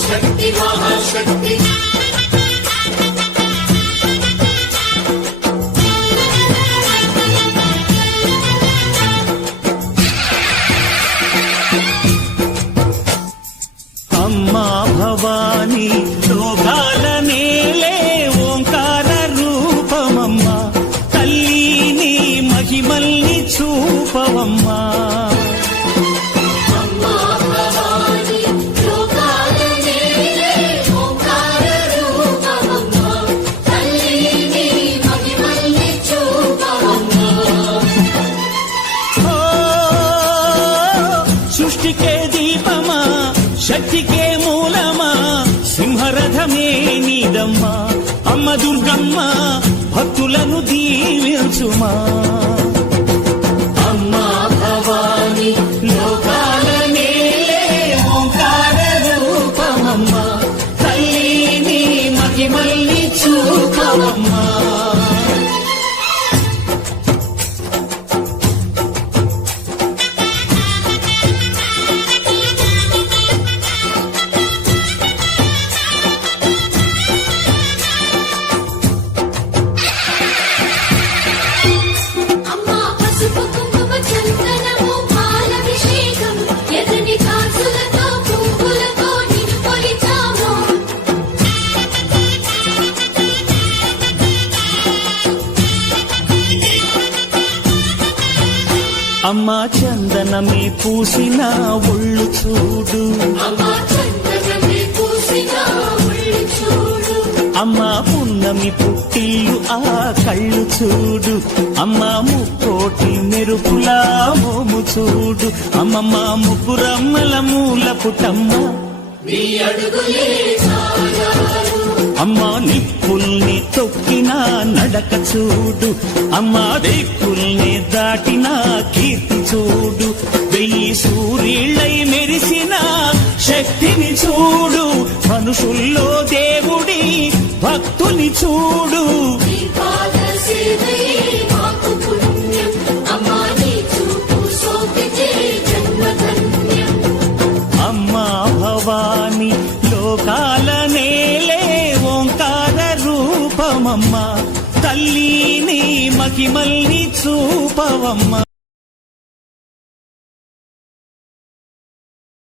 शक्ति महाशक्ति अम्मा भवानी लोकाल नेले ओंकार रूपमम्मा तल्ली महिमल्नि चूपवम्मा సృష్టికే దీపమా శక్తికే మూలమా సింహరథమే నీదమ్మా అమ్మ దుర్గమ్మ భక్తులను దీవించుమా అమ్మా భవాని లోకాల నేలే ఓంకార రూపమమ్మ తల్లిని మహిమల్ని చూపవమ్మా అమ్మా చందనమే పూసిన ఒళ్ళు చూడు అమ్మా పున్నమి పుట్టిల్లు ఆ కళ్ళు చూడు అమ్మా ముక్కోటి మెరుపులా మోము చూడు అమ్మమ్మ ముగ్గురమ్మల మూల పుటమ్మ అమ్మా నిప్పుల్ని తొక్కిన నడక చూడు అమ్మా దిక్కుల్ని దాటిన కీర్తి చూడు వెయ్యి సూర్యుళ్ళై మెరిసిన శక్తిని చూడు మనుషుల్లో దేవుడి భక్తుని చూడు అమ్మా భవాని లోకాల నేలే ఓంకార రూపమమ్మ తల్లిని మహిమల్ని చూపవమ్మ.